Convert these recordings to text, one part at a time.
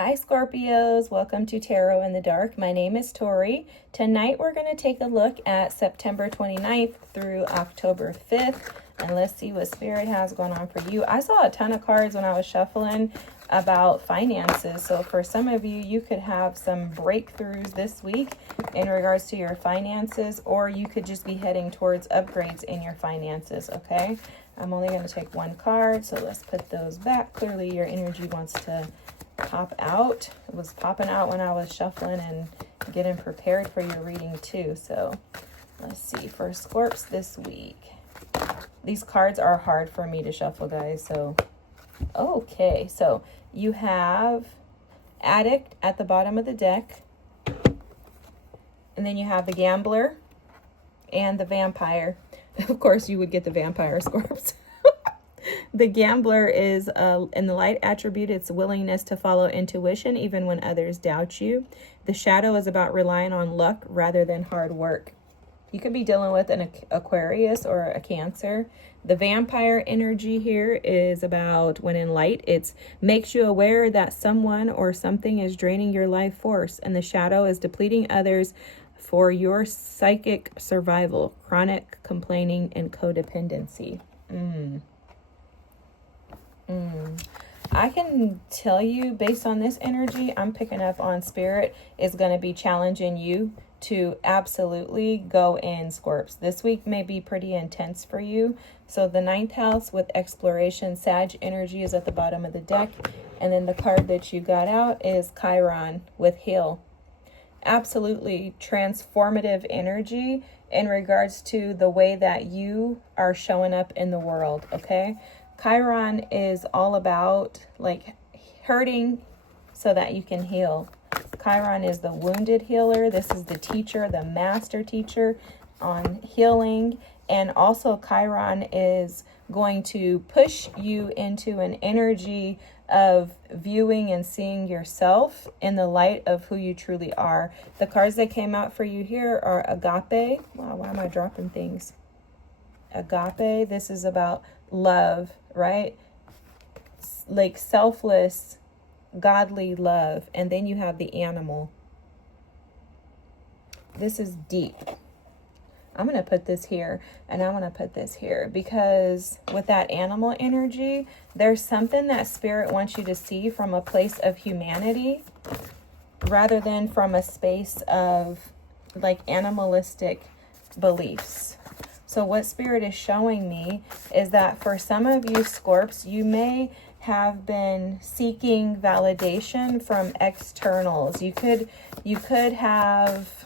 Hi Scorpios, welcome to Tarot in the Dark. My name is Tori. Tonight we're going to take a look at September 29th through October 5th, and let's see what Spirit has going on for you. I saw a ton of cards when I was shuffling about finances, so for some of you, you could have some breakthroughs this week in regards to your finances, or you could just be heading towards upgrades in your finances, okay? I'm only going to take one card, so let's put those back. Clearly your energy wants to pop out. It was popping out when I was shuffling and getting prepared for your reading too. So let's see for Scorps this week. These cards are hard for me to shuffle, guys. So okay, so you have Addict at the bottom of the deck, and then you have the Gambler and the Vampire. Of course you would get the Vampire, Scorps. The Gambler is in the light attribute, it's willingness to follow intuition even when others doubt you. The Shadow is about relying on luck rather than hard work. You could be dealing with an Aquarius or a Cancer. The Vampire energy here is about when in light, it makes you aware that someone or something is draining your life force. And the Shadow is depleting others for your psychic survival, chronic complaining, and codependency. I can tell you based on this energy, I'm picking up on Spirit is going to be challenging you to absolutely go in, Scorps. This week may be pretty intense for you. So the 9th house with exploration, Sag energy is at the bottom of the deck. And then the card that you got out is Chiron with Heal. Absolutely transformative energy in regards to the way that you are showing up in the world, okay? Chiron is all about like hurting so that you can heal. Chiron is the wounded healer. This is the teacher, the master teacher on healing. And also Chiron is going to push you into an energy of viewing and seeing yourself in the light of who you truly are. The cards that came out for you here are Agape. Wow, why am I dropping things? Agape, this is about love, right? Like selfless, godly love. And then you have the Animal. This is deep. I'm going to put this here and I'm going to put this here because with that Animal energy, there's something that Spirit wants you to see from a place of humanity rather than from a space of like animalistic beliefs. So what Spirit is showing me is that for some of you Scorps, you may have been seeking validation from externals. You could have,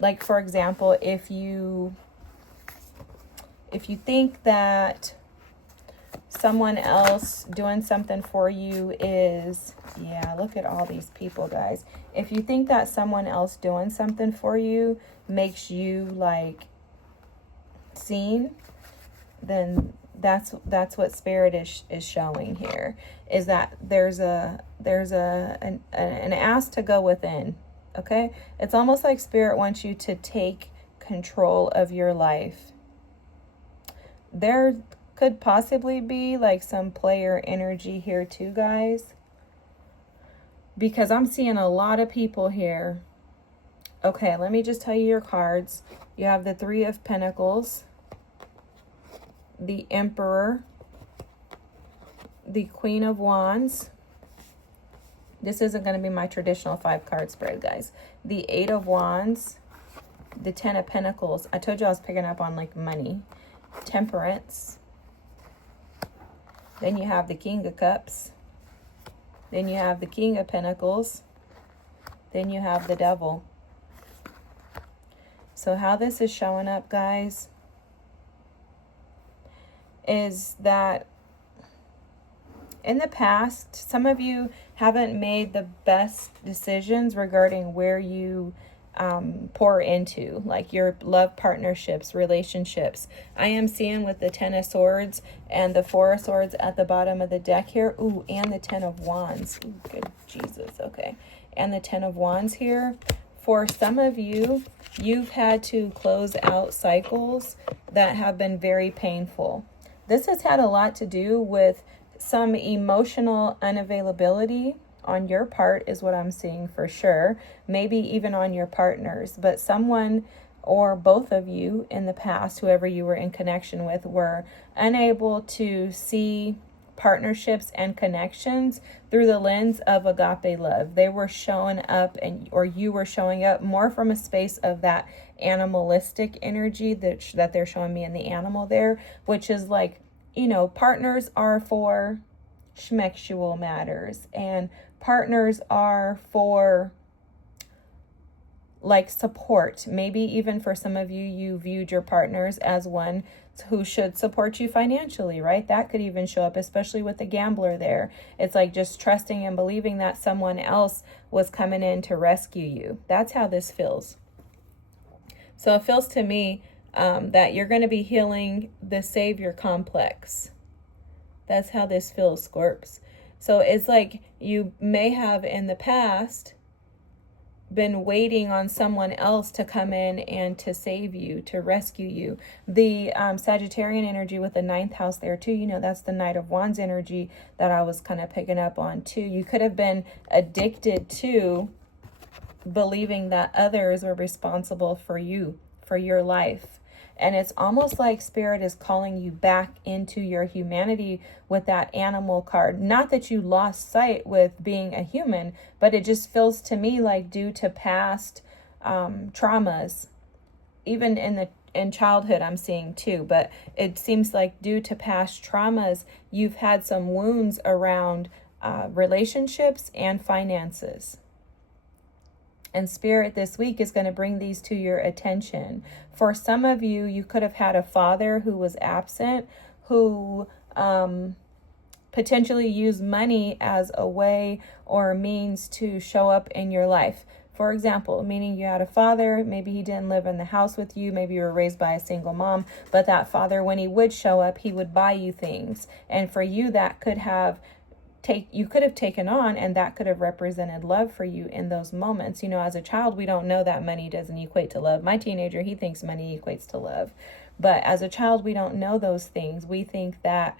like for example, if you think that someone else doing something for you is, yeah, look at all these people, guys. If you think that someone else doing something for you makes you like seen, then that's what Spirit is showing here, is that there's an ask to go within. Okay, it's almost like Spirit wants you to take control of your life. There could possibly be like some player energy here too, guys, because I'm seeing a lot of people here. Okay, let me just tell you your cards. You have the 3 of Pentacles, the Emperor, the Queen of Wands. This isn't going to be my traditional 5-card spread, guys. The 8 of Wands, the 10 of Pentacles. I told you I was picking up on like money. Temperance. Then you have the King of Cups. Then you have the King of Pentacles. Then you have the Devil. So how this is showing up, guys, is that in the past, some of you haven't made the best decisions regarding where you pour into, like your love partnerships, relationships. I am seeing with the 10 of Swords and the 4 of Swords at the bottom of the deck here. Ooh, and the 10 of Wands. Ooh, good Jesus, okay. And the 10 of Wands here. For some of you, you've had to close out cycles that have been very painful. This has had a lot to do with some emotional unavailability on your part is what I'm seeing for sure. Maybe even on your partners, but someone or both of you in the past, whoever you were in connection with, were unable to see partnerships and connections through the lens of agape love. They were showing up, or you were showing up more from a space of that animalistic energy that they're showing me in the animal there, which is like, partners are for schmexual matters, and partners are for like support. Maybe even for some of you, you viewed your partners as one who should support you financially, right? That could even show up, especially with the gambler there. It's like just trusting and believing that someone else was coming in to rescue you. That's how this feels. So it feels to me that you're going to be healing the savior complex. That's how this feels, Scorps. So it's like you may have in the past been waiting on someone else to come in and to save you, to rescue you. The Sagittarian energy with the 9th house there too, that's the Knight of Wands energy that I was kind of picking up on too. You could have been addicted to believing that others were responsible for you, for your life. And it's almost like Spirit is calling you back into your humanity with that animal card. Not that you lost sight with being a human, but it just feels to me like due to past traumas, even in childhood I'm seeing too, but it seems like due to past traumas, you've had some wounds around relationships and finances. And Spirit this week is going to bring these to your attention. For some of you, you could have had a father who was absent, who potentially used money as a way or a means to show up in your life. For example, meaning you had a father, maybe he didn't live in the house with you, maybe you were raised by a single mom, but that father, when he would show up, he would buy you things. And for you, that could have you could have taken on, and that could have represented love for you in those moments. As a child, we don't know that money doesn't equate to love. My teenager, he thinks money equates to love. But as a child, we don't know those things. We think that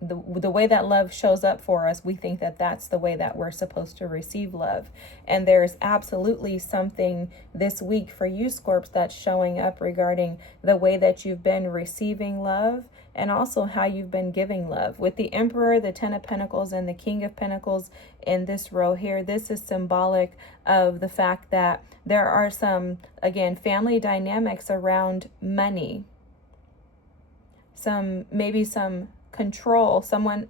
the way that love shows up for us, we think that that's the way that we're supposed to receive love. And there's absolutely something this week for you, Scorps, that's showing up regarding the way that you've been receiving love and also how you've been giving love. With the Emperor, the 10 of Pentacles, and the King of Pentacles in this row here, this is symbolic of the fact that there are some, again, family dynamics around money. Maybe some control. Someone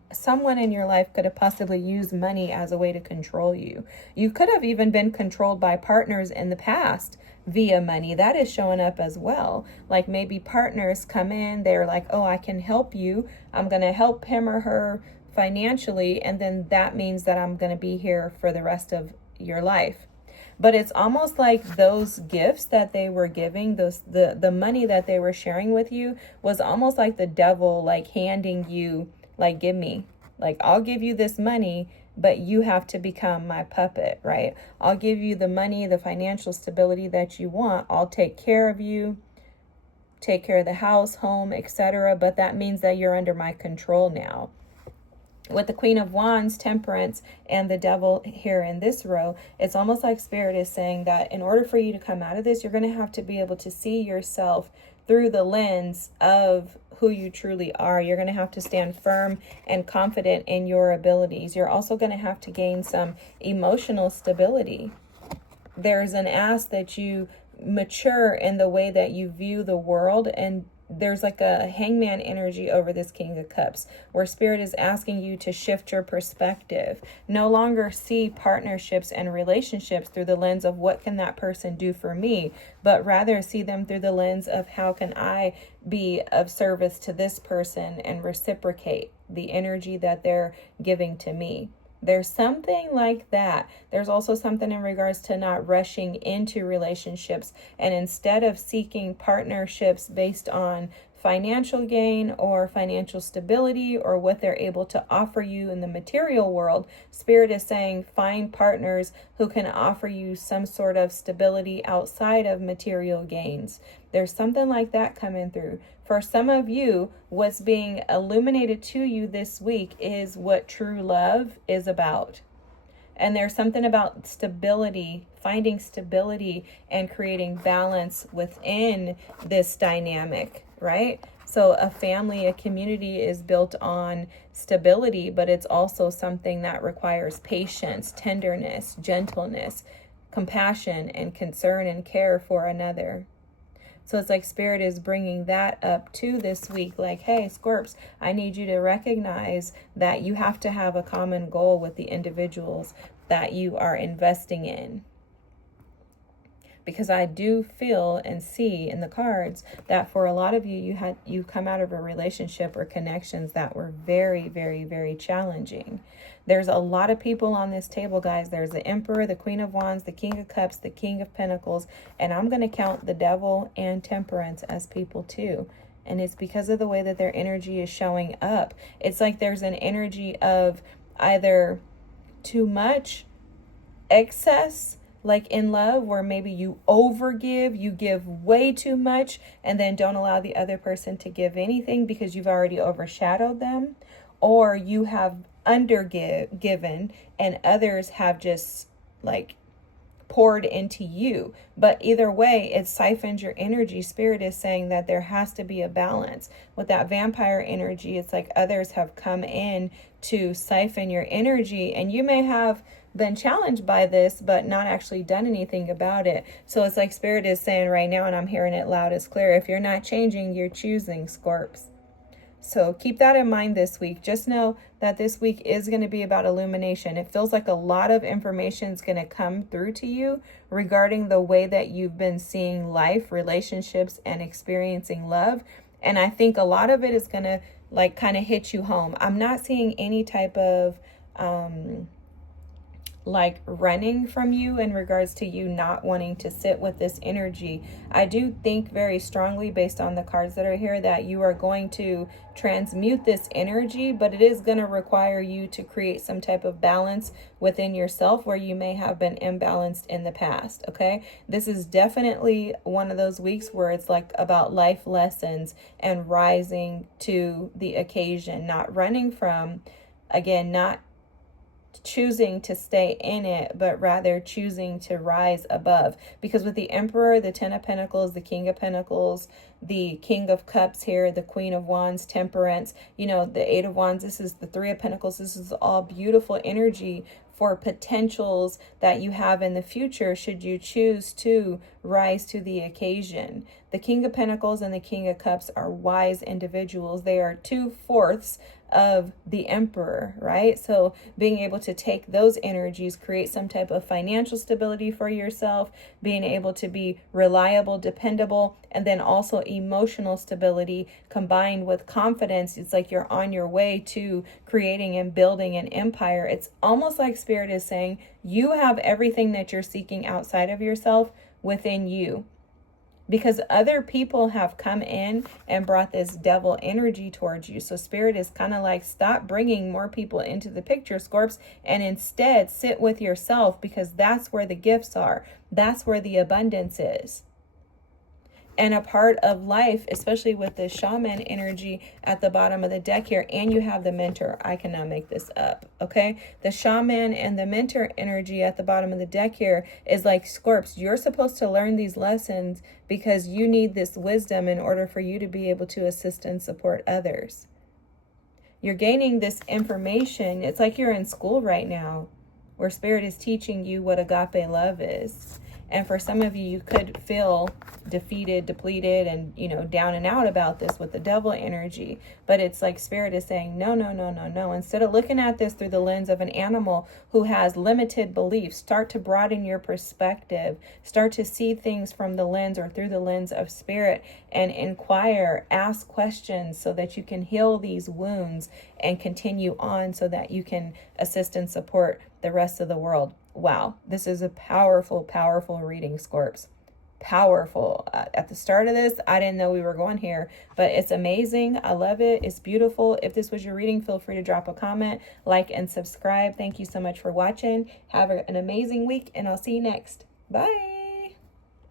in your life could have possibly used money as a way to control you. You could have even been controlled by partners in the past via money. That is showing up as well. Like maybe partners come in, they're like, oh, I can help you. I'm going to help him or her financially. And then that means that I'm going to be here for the rest of your life. But it's almost like those gifts that they were giving, the money that they were sharing with you was almost like the devil, like handing you, like, give me, like, I'll give you this money, but you have to become my puppet, right? I'll give you the money, the financial stability that you want. I'll take care of you, take care of the house, home, etc. But that means that you're under my control now. With the Queen of Wands, Temperance, and the Devil here in this row, it's almost like Spirit is saying that in order for you to come out of this, you're going to have to be able to see yourself through the lens of who you truly are. You're going to have to stand firm and confident in your abilities. You're also going to have to gain some emotional stability. There's an ask that you mature in the way that you view the world, and there's like a hangman energy over this King of Cups, where Spirit is asking you to shift your perspective. No longer see partnerships and relationships through the lens of what can that person do for me, but rather see them through the lens of how can I be of service to this person and reciprocate the energy that they're giving to me. There's something like that. There's also something in regards to not rushing into relationships, and instead of seeking partnerships based on financial gain or financial stability or what they're able to offer you in the material world, Spirit is saying find partners who can offer you some sort of stability outside of material gains. There's something like that coming through. For some of you, what's being illuminated to you this week is what true love is about. And there's something about stability, finding stability and creating balance within this dynamic, right? So a family, a community is built on stability, but it's also something that requires patience, tenderness, gentleness, compassion, and concern and care for another. So it's like Spirit is bringing that up to this week. Like, hey, Scorps, I need you to recognize that you have to have a common goal with the individuals that you are investing in. Because I do feel and see in the cards that for a lot of you, you come out of a relationship or connections that were very, very, very challenging. There's a lot of people on this table, guys. There's the Emperor, the Queen of Wands, the King of Cups, the King of Pentacles, and I'm going to count the Devil and Temperance as people too. And it's because of the way that their energy is showing up. It's like there's an energy of either too much, excess, like in love, where maybe you overgive, you give way too much, and then don't allow the other person to give anything because you've already overshadowed them, or you have given and others have just like poured into you. But either way, it siphons your energy. Spirit is saying that there has to be a balance. With that vampire energy, it's like others have come in to siphon your energy, and you may have been challenged by this but not actually done anything about it. So it's like Spirit is saying right now, and I'm hearing it loud as clear, if you're not changing, you're choosing, Scorps. So keep that in mind this week. Just know that this week is going to be about illumination. It feels like a lot of information is going to come through to you regarding the way that you've been seeing life, relationships, and experiencing love. And I think a lot of it is going to like kind of hit you home. I'm not seeing any type of like running from you in regards to you not wanting to sit with this energy. I do think very strongly, based on the cards that are here, that you are going to transmute this energy, but it is going to require you to create some type of balance within yourself where you may have been imbalanced in the past. Okay, this is definitely one of those weeks where it's like about life lessons and rising to the occasion, not running from, again, not choosing to stay in it, but rather choosing to rise above. Because with the Emperor, the Ten of Pentacles, the King of Pentacles, the King of Cups here, the Queen of Wands, Temperance, you know, the Eight of Wands, this is the Three of Pentacles. This is all beautiful energy for potentials that you have in the future should you choose to rise to the occasion. The King of Pentacles and the King of Cups are wise individuals. They are 2/4 of the Emperor, right? So being able to take those energies, create some type of financial stability for yourself, being able to be reliable, dependable, and then also emotional stability combined with confidence. It's like you're on your way to creating and building an empire. It's almost like Spirit is saying you have everything that you're seeking outside of yourself within you. Because other people have come in and brought this devil energy towards you. So Spirit is kind of like, stop bringing more people into the picture, Scorps, and instead sit with yourself, because that's where the gifts are. That's where the abundance is. And a part of life, especially with the shaman energy at the bottom of the deck here, and you have the mentor. I cannot make this up, okay? The shaman and the mentor energy at the bottom of the deck here is like, Scorps, you're supposed to learn these lessons because you need this wisdom in order for you to be able to assist and support others. You're gaining this information. It's like you're in school right now where Spirit is teaching you what agape love is. And for some of you, you could feel defeated, depleted, and, you know, down and out about this with the devil energy. But it's like Spirit is saying, no, no, no, no, no. Instead of looking at this through the lens of an animal who has limited beliefs, start to broaden your perspective. Start to see things from the lens or through the lens of Spirit and inquire, ask questions so that you can heal these wounds and continue on so that you can assist and support the rest of the world. Wow, this is a powerful, powerful reading, Scorps. powerful. At the start of this, I didn't know we were going here, but it's amazing. I love it. It's beautiful. If this was your reading, feel free to drop a comment, like, and subscribe. Thank you so much for watching. Have an amazing week, and I'll see you next. Bye.